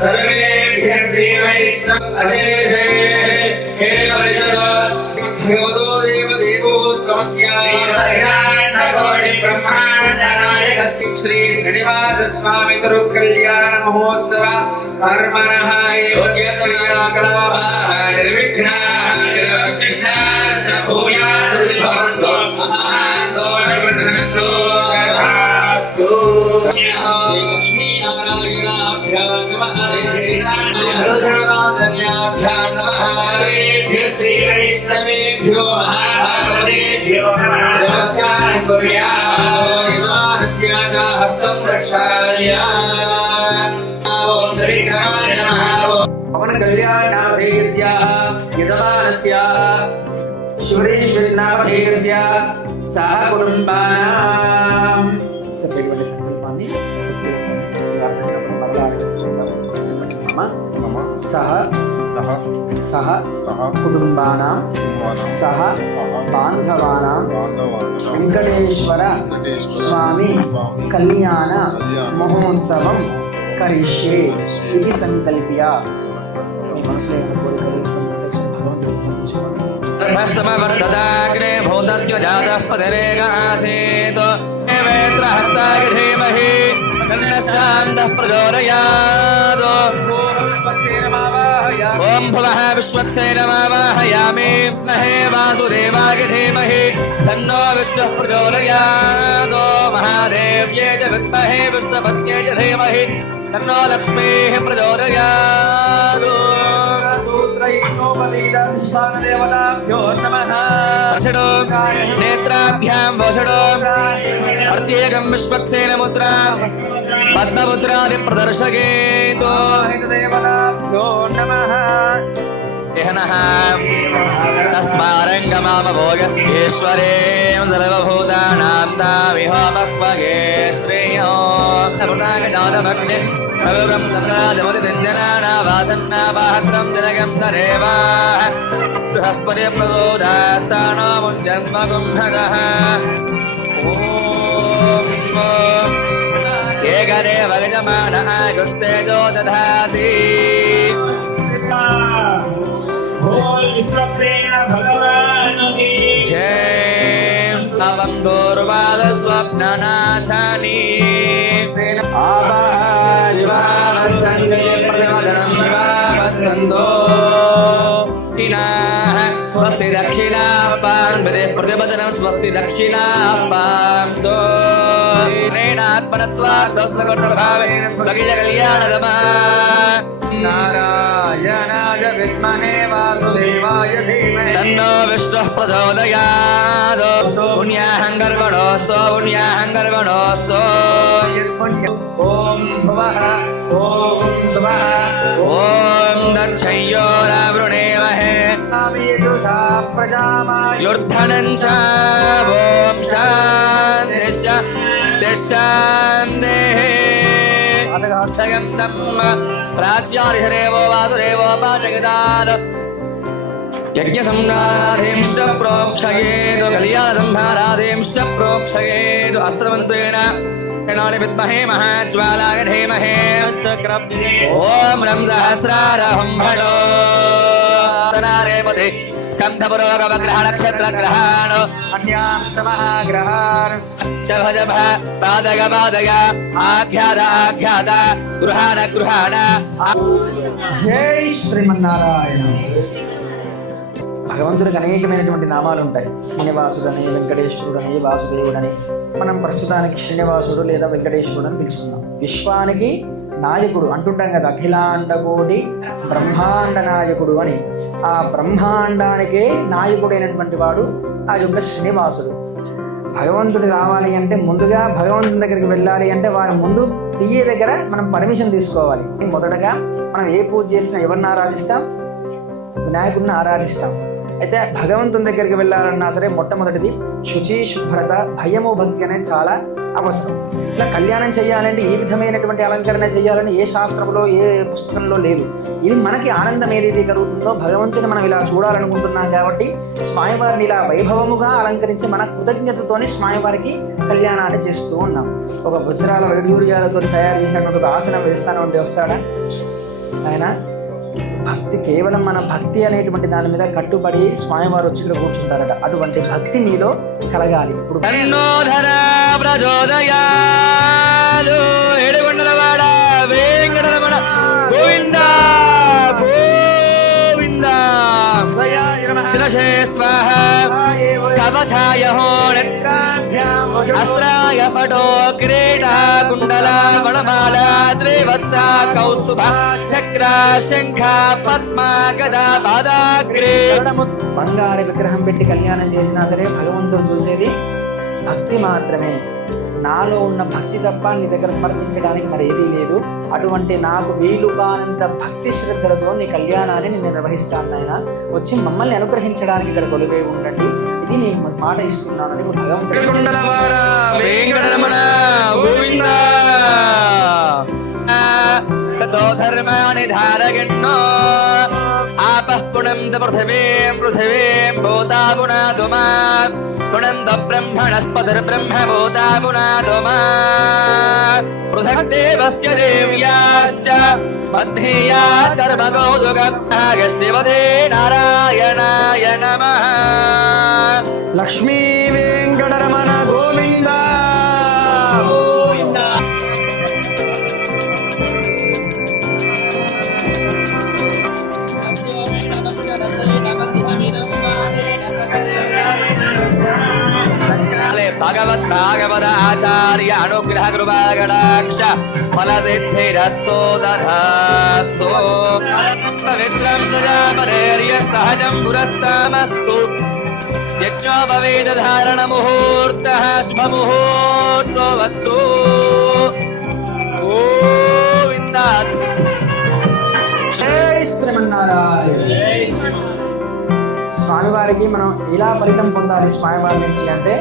सर्वेभ्यः श्री वैष्णव अशेषे हे परिषद भगवतो देवदेवोत्तमस्य हिरण्यकोटि ब्रह्माण्ड नायकस्य श्री श्रीनिवास स्वामी तिरुकल्याण महोत्सव कर्मणः योग्यतया कलाभाः निर्विघ्नाः निर्वसिन्नाश्च भूयात् भवन्तो महान्तो निवृत्तो अस्तु लक्ष्मी नारायणाभ्यां नमः हरधर्माधन्याभ्यां नमः हरेभ्यः श्री वैष्णवेभ्यो महाभारतेभ्यो नमस्कारं कुर्यामः हस्तं रक्षाय ओम त्रिविक्रमाय नमः पवन कल्याणाभेयस्याः यजमानस्याः शिवरेश्वरीनाभेयस्याः सह कुटुंबानां सत्यवती संकल्पाన్ని सह कुटुंबानां सह बांधवानां वेंकटेश्वर स्वामी कल्याण महोत्सवं करिष्ये इति संकल्प्य सर्वस्तमवर्तदाग्रे भूतस्य जातः पतिरेगासीत् देवेन्द्रहस्ताय धीमहि तन्नः शान्तः प्रचोदयात् ओम भुवः विश्वक्सेनमावाहयामि महे वासुदेवाय धीमहि तन्नो विष्णुः प्रचोदयात् महादेव्यै च विद्महे विष्णुपत्न्यै च धीमहि तन्नो लक्ष्मीः प्रचोदयात् सूत्रैकोपवीतधिष्ठानदेवताभ्यो नमः वषडो नेत्राभ्यां वषडो प्रत्येकं विश्वक्सेन मुद्रा पद्ममुद्रादि प्रदर्शयेतो देवताभ्यो नमः सेहनः तस्मारङ्गमामभोगस्येश्वरे सर्वभूतानां ताविहोमक्वगे श्रेयो नमृतागजातभग्ने भगवं सम्राजमतिदिञ्जनानावासन्नावाहत्रं जनकं तदेवाः बृहस्पति प्रदोदास्तानो मुञ्जन्मकुम्भगः एकदेव गजमानः गुस्तेजो दधाति बोल विश्वक्सेन भगवान की जय सवं दूर्वाद स्वप्ननाशानी शिवावसन्ते प्रतिमदनं शिवावसन्तो स्वस्ति दक्षिणाः पान् प्रतिपदनं स्वस्ति दक्षिणाः पान्तो नेनात्मनस्वार्थस्वगुणभावेन स्वकीयकल्याणदमा नारायणाय विद्महे वासुदेवाय धीमहि तन्नो विष्णुः प्रचोदयात् पुण्याहं गर्वणोऽस्तु पुण्याहं गर्वणोऽस्तु ॐ भुवः ॐ सुवः ॐ दक्षय्योरावृणेमहे युर्धनं च ॐ शान्तिः शगन्धं प्राच्यार्हरेवो वासुदेवो पाचगदान् यज्ञसंहाराधींश्च प्रोक्षयेत् कल्याणसंहाराधींश्च प्रोक्षयेत् अस्त्रमन्त्रेण तेनानि विद्महे महाज्वालाय धीमहि ॐ रं सहस्रारहं भटो तनारेपति स्कन्धपुरोगमग्रहणक्षेत्रग्रहान् अन्यांशमहाग्रहान् च भज पादग पादग आख्यात आख्यात गृहाण गृहाण जय श्रीमన్నారాయణ భగవంతుడికి అనేకమైనటువంటి నామాలు ఉంటాయి. శ్రీనివాసుడని, వెంకటేశ్వరుడని, వాసుదేవుడని. మనం ప్రస్తుతానికి శ్రీనివాసుడు లేదా వెంకటేశ్వరుడు అని పిలుచుకున్నాం. విశ్వానికి నాయకుడు అంటుంటాం కదా, అఖిలాండకోటి బ్రహ్మాండ నాయకుడు అని. ఆ బ్రహ్మాండానికే నాయకుడైనటువంటి వాడు ఆ యొక్క శ్రీనివాసుడు. భగవంతుడు రావాలి అంటే ముందుగా భగవంతుని దగ్గరికి వెళ్ళాలి అంటే వారి ముందు పియ్య దగ్గర మనం పర్మిషన్ తీసుకోవాలి. మొదటగా మనం ఏ పూజ చేసినా ఎవరిని ఆరాధిస్తాం? వినాయకుడిని ఆరాధిస్తాం. అయితే భగవంతుని దగ్గరికి వెళ్ళాలన్నా సరే మొట్టమొదటిది శుచి, శుభ్రత, భయము, భక్తి అనేది చాలా అవసరం. ఇట్లా కళ్యాణం చేయాలంటే ఏ విధమైనటువంటి అలంకరణ చేయాలని ఏ శాస్త్రంలో ఏ పుస్తకంలో లేదు. ఇది మనకి ఆనందం ఏదైతే కలుగుతుందో భగవంతుని మనం ఇలా చూడాలనుకుంటున్నాం కాబట్టి స్వామివారిని ఇలా వైభవముగా అలంకరించి మన కృతజ్ఞతతోనే స్వామివారికి కళ్యాణాన్ని చేస్తూ ఉన్నాం. ఒక వజ్రాల వైడూర్యాలతో తయారు చేసినటువంటి ఒక ఆసనం వేస్తాను అంటే వస్తాడా ఆయన? భక్తి కేవలం మన భక్తి అనేటువంటి దాని మీద కట్టుబడి స్వామివారు వచ్చి ఇక్కడ కూర్చుంటారట. అటువంటి భక్తి మీలో కలగాలి. ఇప్పుడు తన్నోధర ప్రచోదయాలు ఏడుగొండలవాడ వెంకటరమణ గోవింద గోవింద శిరసే స్వాహ కవచాయ అస్త్రాయ ఫటో కిరీటా కుండల వనమాల శ్రీవత్స కౌస్తుభ చక్ర శంఖ పద్మ గదా పాదాగ్రే. బంగారు విగ్రహం పెట్టి కళ్యాణం చేసినా సరే భగవంతుడు చూసేది భక్తి మాత్రమే. నాలో ఉన్న భక్తి తప్ప నీ దగ్గర సమర్పించడానికి మరి ఏదీ లేదు. అటువంటి నాకు వీలు కానంత భక్తి శ్రద్ధలతో నీ కళ్యాణాన్ని నేను నిర్వహిస్తాను. నాయన వచ్చి మమ్మల్ని అనుగ్రహించడానికి ఇక్కడ కొలువై ఉండండి. ఇది నేను మాట ఇస్తున్నానని భగవంతుడు వెంకటరమణ గోవింద తతో ధర్మాణి ధారగిన్నో ఆపః పుణంత పృథివీం పృథివీం భూతా పునాదు మాం పుణంత బ్రహ్మణస్పతిర్బ్రహ్మ భూతా పునాదు మాం పృథక్ దేవస్య దేవ్యాశ్చ మధ్యేయా కర్మ కౌతుకం శ్రీమతే నారాయణాయ నమః. లక్ష్మీ వెంకటరమణ గోవింద గోవింద. భగవత్ భాగవత ఆచార్య అనుగ్రహ కృపాగణాక్ష ఫల సిద్ధిరస్తో తథాస్తు. పవిత్రం ప్రజాపరేర్య సహజం పురస్తామస్తు. యజ్ఞోపవేద ధారణ ముహూర్తః శుభ ముహూర్తో వస్తు. గోవింద. జై శ్రీమన్నారాయణ. స్వామివారికి మనం ఇలా ఫలితం పొందాలి స్వామివారి నుంచి అంటే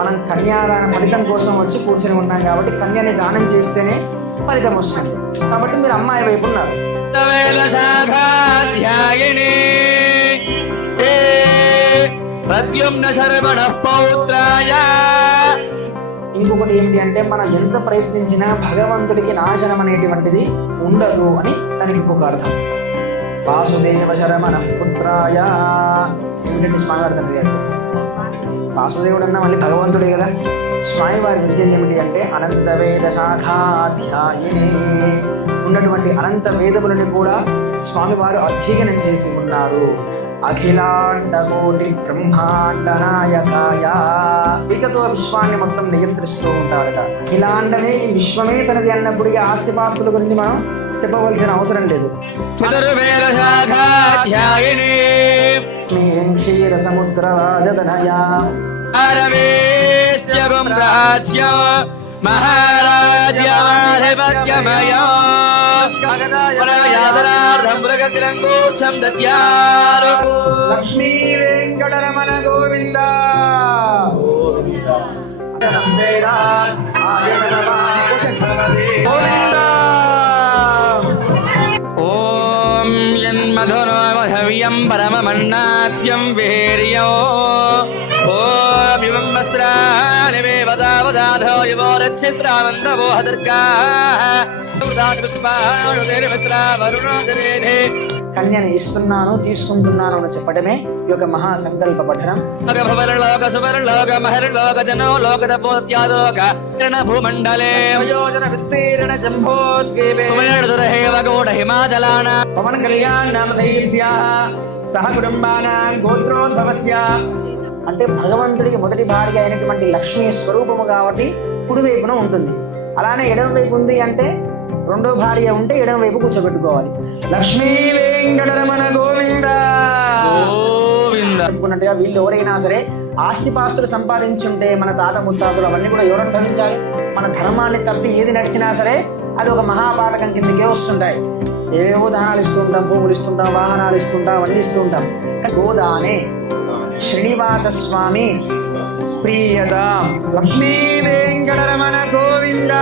మనం కన్యాదాన ఫలితం కోసం వచ్చి కూర్చొని ఉన్నాం కాబట్టి కన్యని దానం చేస్తేనే ఫలితం వస్తుంది. కాబట్టి మీరు అమ్మాయి వైపు ఉన్నారు. శాఖాధ్యాయిని ప్రద్యుమ్న శర్వణ పౌత్రాయ. ఇంకొకటి ఏమిటి అంటే మనం ఎంత ప్రయత్నించినా భగవంతుడికి నాశనం అనేటువంటిది ఉండదు అని దానికి ఇంకొక అర్థం. వాసుదేవ శరమణ పుత్రాయ. ఏమిటంటే స్వామివారి తండ్రి అంటే వాసుదేవుడు అన్న మళ్ళీ భగవంతుడే కదా. స్వామివారి విద్య ఏమిటి అంటే అనంత వేద శాఖాధ్యాయిని. ఉన్నటువంటి అనంత వేదములను కూడా స్వామివారు అధ్యయనం చేసి ఉన్నారు. అఖిలాండ కోటి బ్రహ్మాండ నాయకాయ. ఈకతో విశ్వాన్ని మొత్తం నియంత్రిస్తూ ఉంటారట. అఖిలాండమే ఈ విశ్వమే తనది అన్నప్పుడు ఆస్తిపాస్తుల గురించి మనం చెప్పవలసిన అవసరం లేదు. చతుర్వేద శాఖాధ్యాయిని క్షీర సముద్ర రాజధనయా అరవేశ్యగం రాజ్య మహారాజ్యాధిపత్యమయ మృగగ్రంగోచ్చం దత్యారు. లక్ష్మీ వెంకటరమణ గోవింద గోవింద. ఓం యన్మధురో మధవ్యం పరమమన్నాత్యం వీర్యో ఓం ఇవం వస్త్రాని మే వదావదాధో యువో రచ్చిత్రామంతవో హదర్గాః కన్యని ఇస్తున్నాను తీసుకుంటున్నాను అని చెప్పడమే ఈ యొక్క మహాసంకల్ప పఠనం. భూమండలే విస్తీర్ణ జంబోద్వీపే హిమాచలానా పవన్ కళ్యాణ్ సహ కుటుంబానాం గోత్రోద్భవస్య. అంటే భగవంతుడికి మొదటి భార్య అయినటువంటి లక్ష్మీ స్వరూపము కాబట్టి కుడి వైపున ఉంటుంది. అలానే ఎడమ వైపు ఉంది అంటే రెండో భార్య ఉంటే ఎడమ వైపు కూర్చోబెట్టుకోవాలి. లక్ష్మీ వెంకటరమణ గోవింద గోవింద. అనుకున్నట్టుగా వీళ్ళు ఎవరైనా సరే ఆస్తిపాస్తులు సంపాదించుంటే మన తాత ముత్తాతలు అవన్నీ కూడా ఎవరు అనుభవించాలి? మన ధర్మాన్ని తప్పి ఏది నడిచినా సరే అది ఒక మహాపాతకం కిందకే వస్తుంటాయి. ఏవేవో దానాలు ఇస్తూ ఉంటాం, భూములు ఇస్తుంటాం, వాహనాలు ఇస్తుంటాం, అన్నీ ఇస్తూ ఉంటాం. గోదానే శ్రీనివాస స్వామి ప్రియద. లక్ష్మీ వెంకటరమణ గోవింద,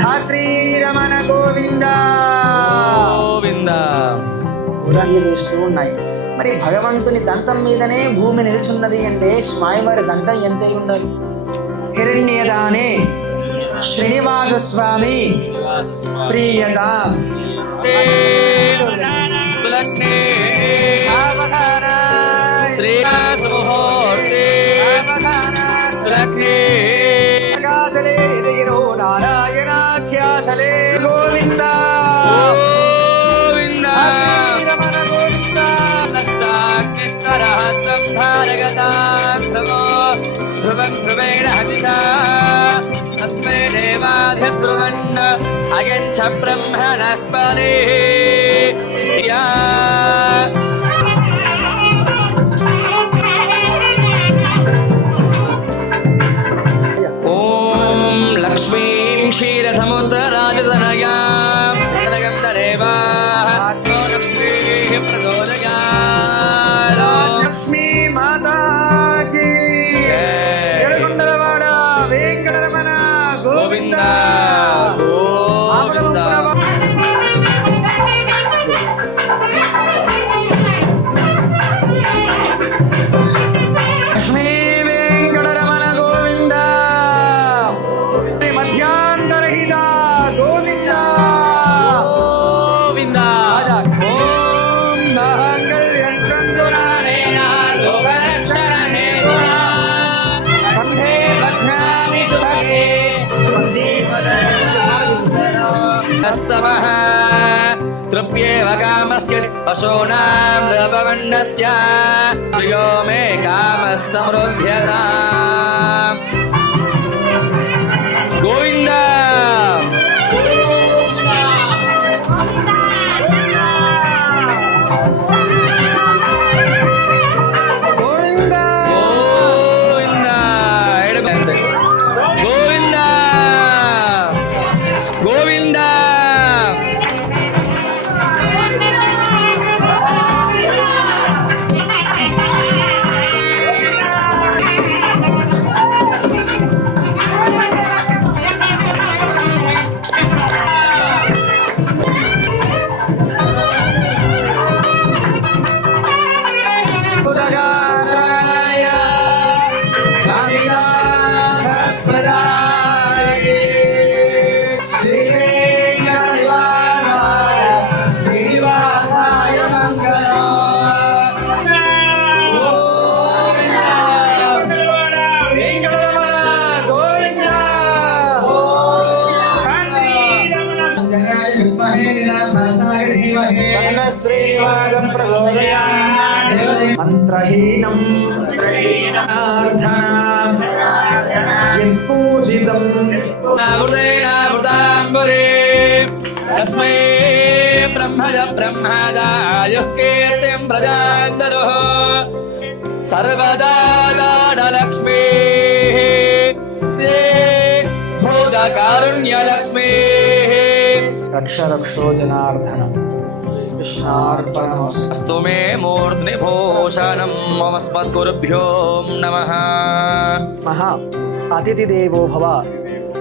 ధాత్రీ రమణ గోవింద గోవింద. ఉదాహరణ చేస్తూ ఉన్నాయి. మరి భగవంతుని దంతం మీదనే భూమి నిలుచున్నది అంటే స్వామివారి దంతం ఎంత ఉండాలి? హిరణ్యదానే శ్రీనివాస స్వామి ప్రియద. సులగ్నే శ్రీనివాసముహూర్తే సులగ్నే నారాయణాఖ్యాసలే గోవింద గోవింద. నష్టాగ్నిస్తరహస్రం ధారగతాం ధ్రువో ధ్రువం ధ్రువేణ హతితా తస్మై దేవాధిబ్రువన్న అగచ్చ బ్రహ్మణస్పదే. ఓం లక్ష్మీం క్షీరసముద్రరాజతనయాం తనయం తరేవాః లక్ష్మీః ప్రచోదయాత్. లక్ష్మీ మాతాకి ఏడుకొండలవాడ వెంకటరమణ గోవింద గోవింద. లక్ష్మీ వెంకటరమణ గోవింద, మధ్యాంతరహిత గోవింద గోవింద. ఓం నాహంకల్యం సంజునానేన లోకరక్షణే కంఠే బధ్నామి సుభగే సమః తృప్యేవ కామస్య పశూనాం రూపవర్ణస్య శ్రియో మే కామः సమృద్ధ్యతాం. గోవింద గోవింద గోవింద. గోవింద గోవింద. ఉదగారాయ కాళిదాస ప్రదాయ శ్రీ వెంకటనివాసాయ శ్రీనివాసాయ మంగళం. వెంకటరమణ గోవింద. శ్రీనివాసం ప్రచోదయాత్. మంత్రహీనం పూజితం నామృతేనామృతాంబురే తస్మై బ్రహ్మజ బ్రహ్మజాయుః కీర్తిం ప్రజాంతరుః సర్వదా దానలక్ష్మీః భూతకారుణ్యలక్ష్మీః. రక్ష రక్షో జనార్దనం. కృష్ణార్పణమస్తు. అస్తు మే మూర్ధ్ని భూషణం మమస్మద్గురుభ్యో నమః. మహా అతిథి దేవో భవ.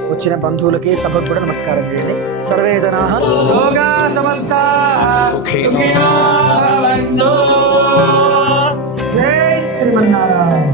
వచ్చిన బంధువులకి సభకు కూడా నమస్కారం చేయండి. సర్వే జనా లోకా సమస్తాః సుఖినో భవంతు. జై శ్రీమన్నారాయణ.